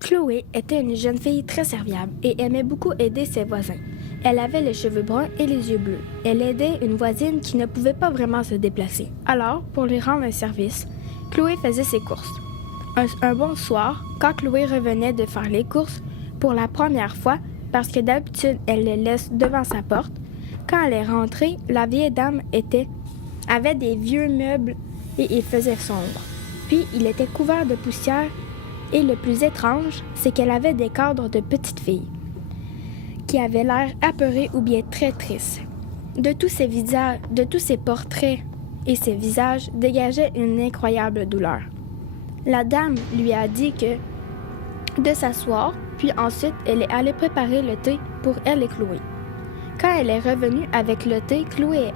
Chloé était une jeune fille très serviable et aimait beaucoup aider ses voisins. Elle avait les cheveux bruns et les yeux bleus. Elle aidait une voisine qui ne pouvait pas vraiment se déplacer. Alors, pour lui rendre un service, Chloé faisait ses courses. Un bon soir, quand Chloé revenait de faire les courses, pour la première fois, parce que d'habitude elle les laisse devant sa porte, quand elle est rentrée, la vieille dame avait des vieux meubles et il faisait sombre. Puis il était couvert de poussière et le plus étrange, c'est qu'elle avait des cadres de petite fille qui avaient l'air apeurés ou bien très tristes. De tous ces portraits et ses visages dégageait une incroyable douleur. La dame lui a dit de s'asseoir, puis ensuite elle est allée préparer le thé pour elle et Chloé. Quand elle est revenue avec le thé, Chloé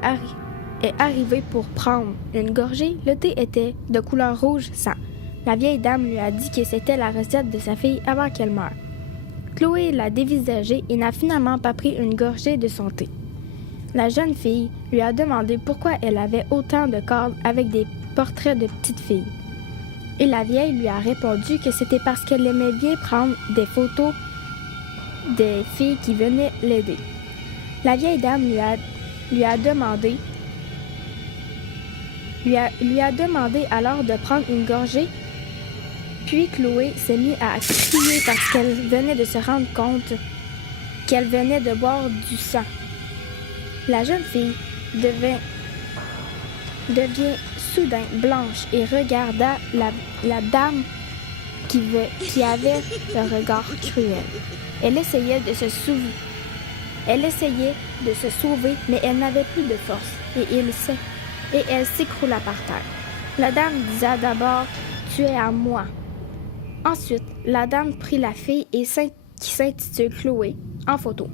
est arrivée pour prendre une gorgée. Le thé était de couleur rouge sang. La vieille dame lui a dit que c'était la recette de sa fille avant qu'elle meure. Chloé l'a dévisagée et n'a finalement pas pris une gorgée de son thé. La jeune fille lui a demandé pourquoi elle avait autant de cadres avec des portraits de petites filles. Et la vieille lui a répondu que c'était parce qu'elle aimait bien prendre des photos des filles qui venaient l'aider. La vieille dame lui a demandé alors de prendre une gorgée. Puis Chloé s'est mise à crier parce qu'elle venait de se rendre compte qu'elle venait de boire du sang. La jeune fille devient soudain blanche et regarda la dame qui avait le regard cruel. Elle essayait de se sauver, mais elle n'avait plus de force et elle s'écroula par terre. La dame disait d'abord « Tu es à moi ». Ensuite, la dame prit la fille qui s'intitule Chloé en photo,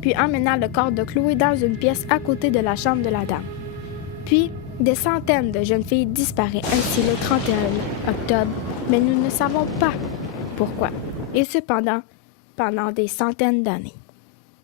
puis emmena le corps de Chloé dans une pièce à côté de la chambre de la dame. Puis, des centaines de jeunes filles disparaissent ainsi le 31 octobre, mais nous ne savons pas pourquoi. Et cependant, pendant des centaines d'années.